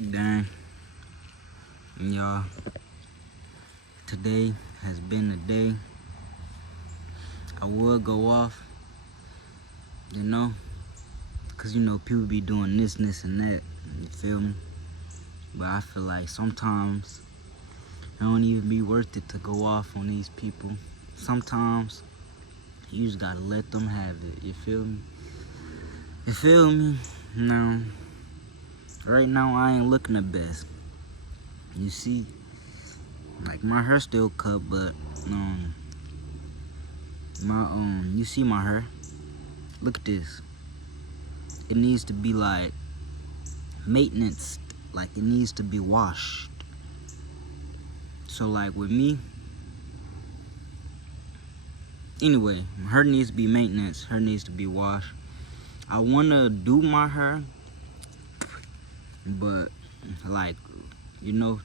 Dang, y'all, today has been a day. I would go off, you know, cause people be doing this, and that, you feel me? But I feel like sometimes it don't even be worth it to go off on these people. Sometimes you just gotta let them have it, you feel me? You feel me? Now, right now I ain't looking the best. You see, like my hair still cut, but my you see my hair? Look at this. It needs to be like maintenance, like it needs to be washed. So like with me, anyway, her needs to be maintenance, her needs to be washed. I wanna do my hair, but like,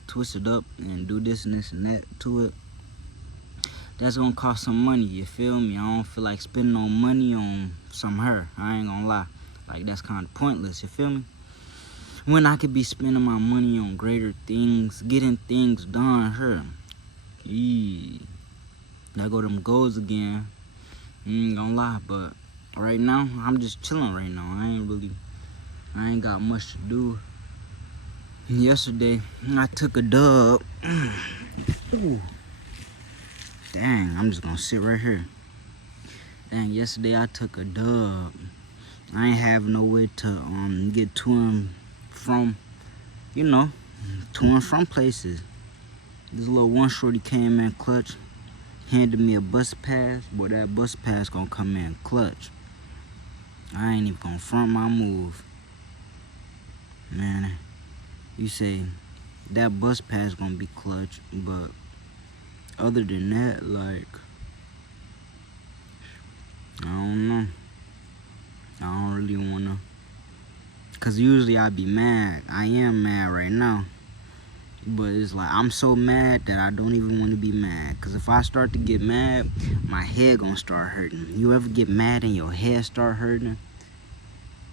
twist it up and do this and this and that to it. That's gonna cost some money, you feel me? I don't feel like spending no money on some hair, I ain't gonna lie. Like that's kinda pointless, you feel me? When I could be spending my money on greater things, getting things done here. There go them goals again. Ain't gonna lie, but right now, I'm just chilling right now. I ain't got much to do. Yesterday, I took a dub. Ooh. Dang, I'm just gonna sit right here. Dang, yesterday I took a dub. I ain't have no way to get to and from, to and from places. This little one shorty came in clutch, handed me a bus pass. Boy, that bus pass gonna come in clutch. I ain't even gonna front my move. Man, you say that bus pass gonna be clutch, but other than that, like, I don't know. I don't really wanna. Cause usually I be mad. I am mad right now. But it's like I'm so mad that I don't even want to be mad. Cause if I start to get mad, my head gonna start hurting. You ever get mad and your head start hurting?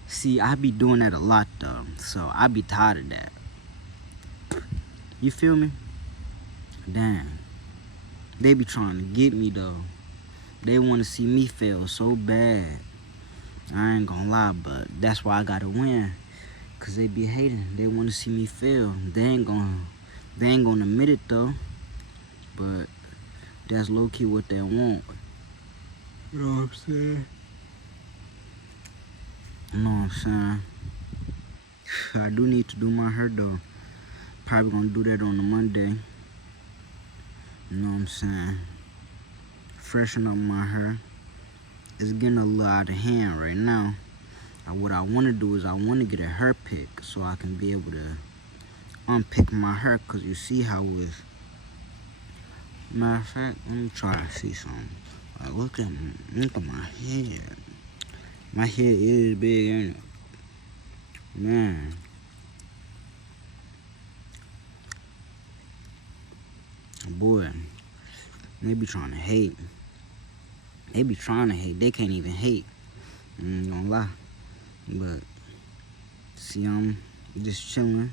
See, I be doing that a lot though. So I be tired of that. You feel me? Damn. They be trying to get me though. They want to see me fail so bad. I ain't gonna lie, but that's why I gotta win. Cause they be hating. They want to see me fail. They ain't gonna admit it though. But that's low key what they want. You know what I'm saying? You know what I'm saying? I do need to do my hair though. Probably gonna do that on a Monday. You know what I'm saying? Freshen up my hair. It's getting a little out of hand right now. What I want to do is I want to get a hair pick so I can be able to unpick my hair. Cause you see how it's. Matter of fact, let me try to see something. Like, look at my head. My head is big, ain't it? Man. Boy, they be trying to hate. They be trying to hate. They can't even hate. I ain't gonna lie. But, see, I'm just chilling.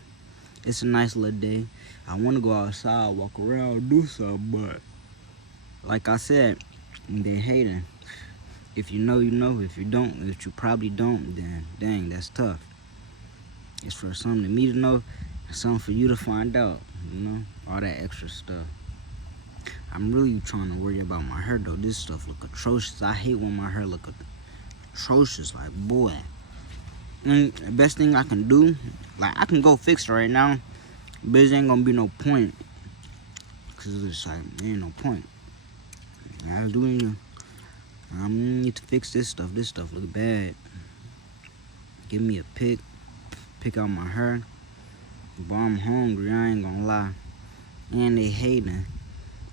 It's a nice little day. I want to go outside, walk around, do something, but like I said, they hating. If you know, you know. If you don't, if you probably don't, then dang, that's tough. It's for something to me to know, something for you to find out, all that extra stuff. I'm really trying to worry about my hair though. This stuff look atrocious. I hate when my hair look atrocious, like boy. And the best thing I can do, like I can go fix it right now, but it ain't gonna be no point. Cause it's like, there ain't no point. I need to fix this stuff. This stuff look bad. Give me a pick out my hair. But I'm hungry, I ain't gonna lie. And they hating.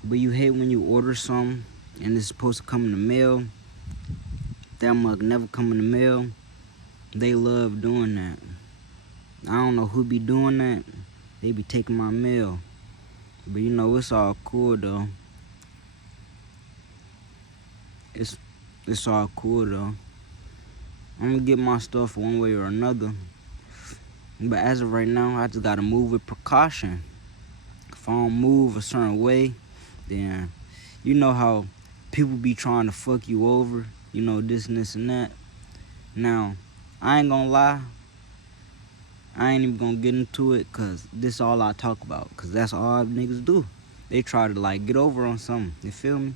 But you hate when you order something and it's supposed to come in the mail. That mug never come in the mail. They love doing that. I don't know who be doing that. They be taking my mail. But it's all cool though. It's all cool though. I'm gonna get my stuff one way or another. But as of right now, I just gotta move with precaution. If I don't move a certain way, then you know how people be trying to fuck you over, you know, this and this and that. Now, I ain't gonna lie, I ain't even gonna get into it because this all I talk about, because that's all niggas do. They try to like get over on something, you feel me?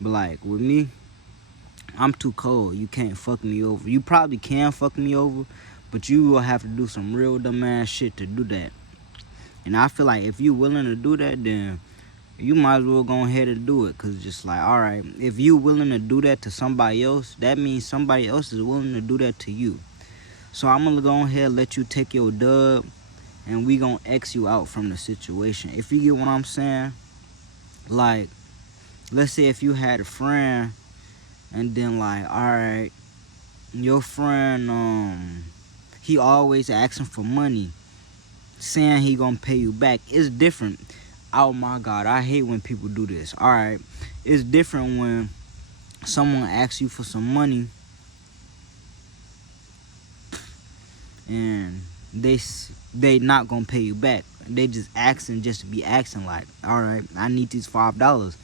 But like with me, I'm too cold. You can't fuck me over. You probably can fuck me over, but you will have to do some real dumbass shit to do that. And I feel like if you willing to do that, then you might as well go ahead and do it. Cause just like, all right, if you willing to do that to somebody else, that means somebody else is willing to do that to you. So I'm gonna go ahead and let you take your dub, and we gonna X you out from the situation. If you get what I'm saying, like, let's say if you had a friend, and then like, all right, your friend, he always asking for money, saying he gonna pay you back. It's different. Oh my God, I hate when people do this. All right, it's different when someone asks you for some money and they not gonna pay you back. They just asking just to be asking. Like, all right, I need these $5.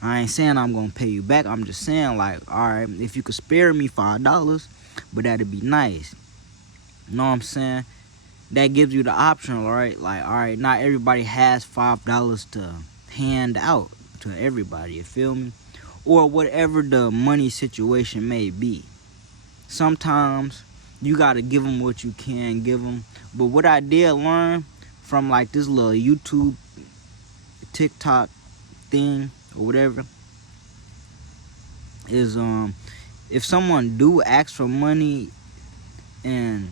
I ain't saying I'm gonna pay you back. I'm just saying like, all right, if you could spare me $5, but that'd be nice. You know what I'm saying? That gives you the option, right? Like, all right, not everybody has $5 to hand out to everybody, you feel me? Or whatever the money situation may be. Sometimes you gotta give them what you can give them. But what I did learn from like this little YouTube, TikTok thing or whatever is if someone do ask for money and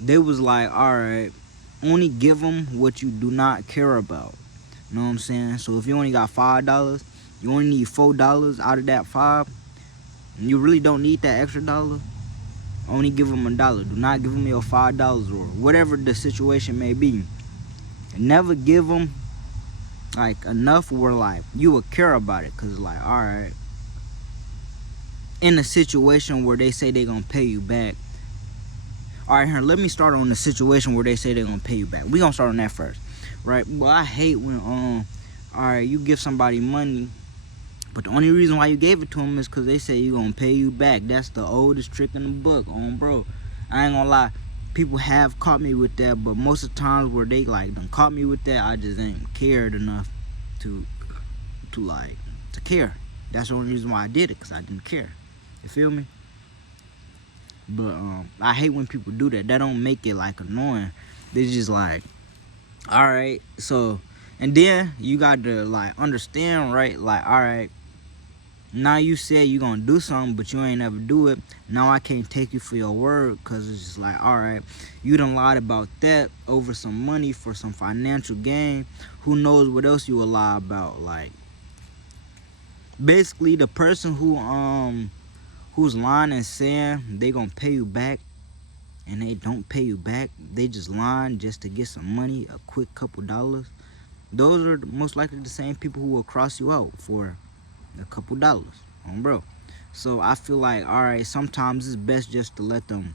they was like, all right, only give them what you do not care about. You know what I'm saying? So if you only got $5, you only need $4 out of that 5, and you really don't need that extra dollar, only give them $1. Do not give them your $5 or whatever the situation may be. Never give them like enough where like you would care about it. Cause like, all right, in a situation where they say they gonna pay you back. All right, here, let me start on the situation where they say they're gonna pay you back. We gonna start on that first, right? Well, I hate when all right, you give somebody money, but the only reason why you gave it to them is because they say you gonna pay you back. That's the oldest trick in the book, bro. I ain't gonna lie, people have caught me with that, but most of the times where they like done caught me with that, I just ain't cared enough to care. That's the only reason why I did it, because I didn't care. You feel me? But I hate when people do that. That don't make it like annoying. They just like, all right, so, and then you got to like understand, right? Like, all right, now you said you gonna do something, but you ain't ever do it. Now I can't take you for your word, because it's just like, all right, you done lied about that over some money for some financial gain. Who knows what else you will lie about? Like, basically the person who's lying and saying they gonna pay you back and they don't pay you back, they just lying just to get some money, a quick couple dollars. Those are most likely the same people who will cross you out for a couple dollars, bro. So I feel like, all right, sometimes it's best just to let them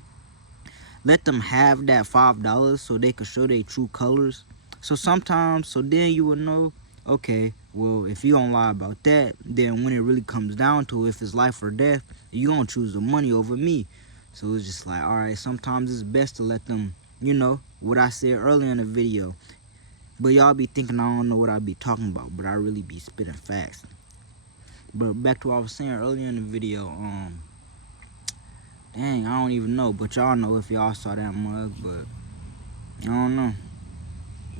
have that $5 so they could show their true colors. So sometimes, so then you will know, okay, well, if you don't lie about that, then when it really comes down to it, if it's life or death, you gonna choose the money over me. So it's just like, all right, sometimes it's best to let them, you know, what I said earlier in the video. But y'all be thinking I don't know what I be talking about, but I really be spitting facts. But back to what I was saying earlier in the video, dang, I don't even know, but y'all know if y'all saw that mug, but I don't know.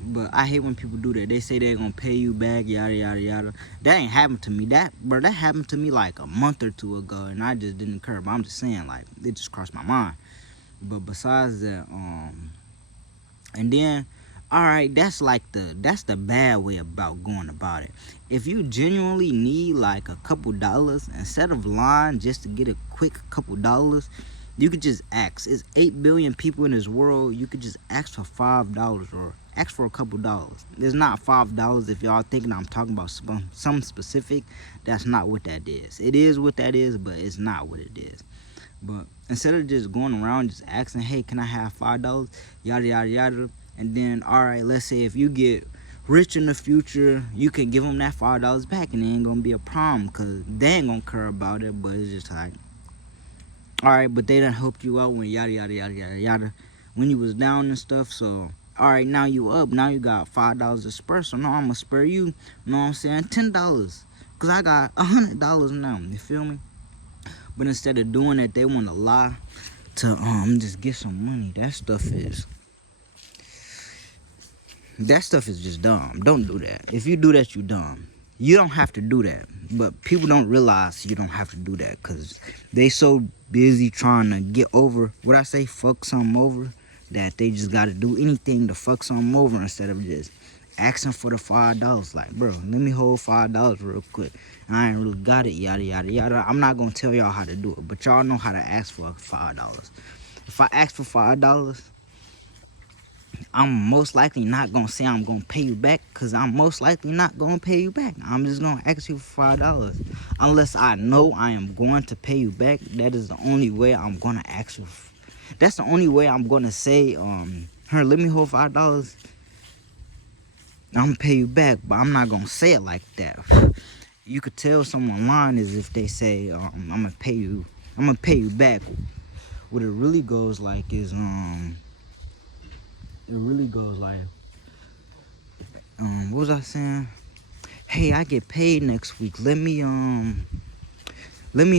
But I hate when people do that. They say they're gonna pay you back, yada yada yada. That ain't happened to me. That happened to me like a month or two ago, and I just didn't care. But I'm just saying, like, it just crossed my mind. But besides that, and then, all right, that's the bad way about going about it. If you genuinely need like a couple dollars, instead of lying just to get a quick couple dollars, you could just ask. It's 8 billion people in this world. You could just ask for $5 or ask for a couple dollars. It's not $5 if y'all thinking I'm talking about some specific. That's not what that is. It is what that is, but it's not what it is. But instead of just going around just asking, hey, can I have $5? Yada yada yada. And then, all right, let's say if you get rich in the future, you can give them that $5 back, and it ain't gonna be a problem, cause they ain't gonna care about it. But it's just like, all right, but they done helped you out when yada yada yada yada yada, when you was down and stuff. So all right, now you up, now you got $5 to spare. So no, I'ma spare you. You know what I'm saying? $10, cause I got $100 now. You feel me? But instead of doing that, they want to lie to just get some money. That stuff is just dumb. Don't do that. If you do that, you dumb. You don't have to do that. But people don't realize you don't have to do that, because they so busy trying to get over, what I say, fuck something over, that they just got to do anything to fuck something over instead of just asking for the $5. Like, bro, let me hold $5 real quick. I ain't really got it, yada, yada, yada. I'm not going to tell y'all how to do it, but y'all know how to ask for $5. If I ask for $5, I'm most likely not going to say I'm going to pay you back, because I'm most likely not going to pay you back. I'm just going to ask you for $5. Unless I know I am going to pay you back, that is the only way I'm going to ask you. That's the only way I'm going to say, her, let me hold $5. I'm going to pay you back, but I'm not going to say it like that. You could tell someone lying is if they say, I'm going to pay you back. What it really goes like is, what was I saying? Hey, I get paid next week. Let me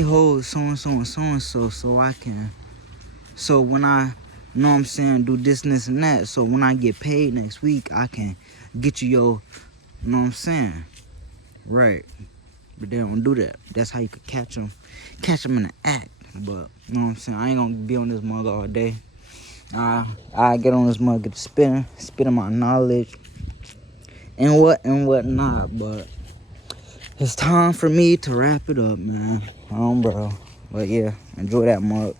hold so and so and so and so, so I can, so when I, you know what I'm saying, do this and that, so when I get paid next week, I can get you your, you know what I'm saying, right? But they don't do that. That's how you could catch them in the act. But you know what I'm saying, I ain't gonna be on this mug all day. I get on this mug, get to spitting my knowledge and whatnot. But it's time for me to wrap it up, man. Bro. But yeah, enjoy that mug.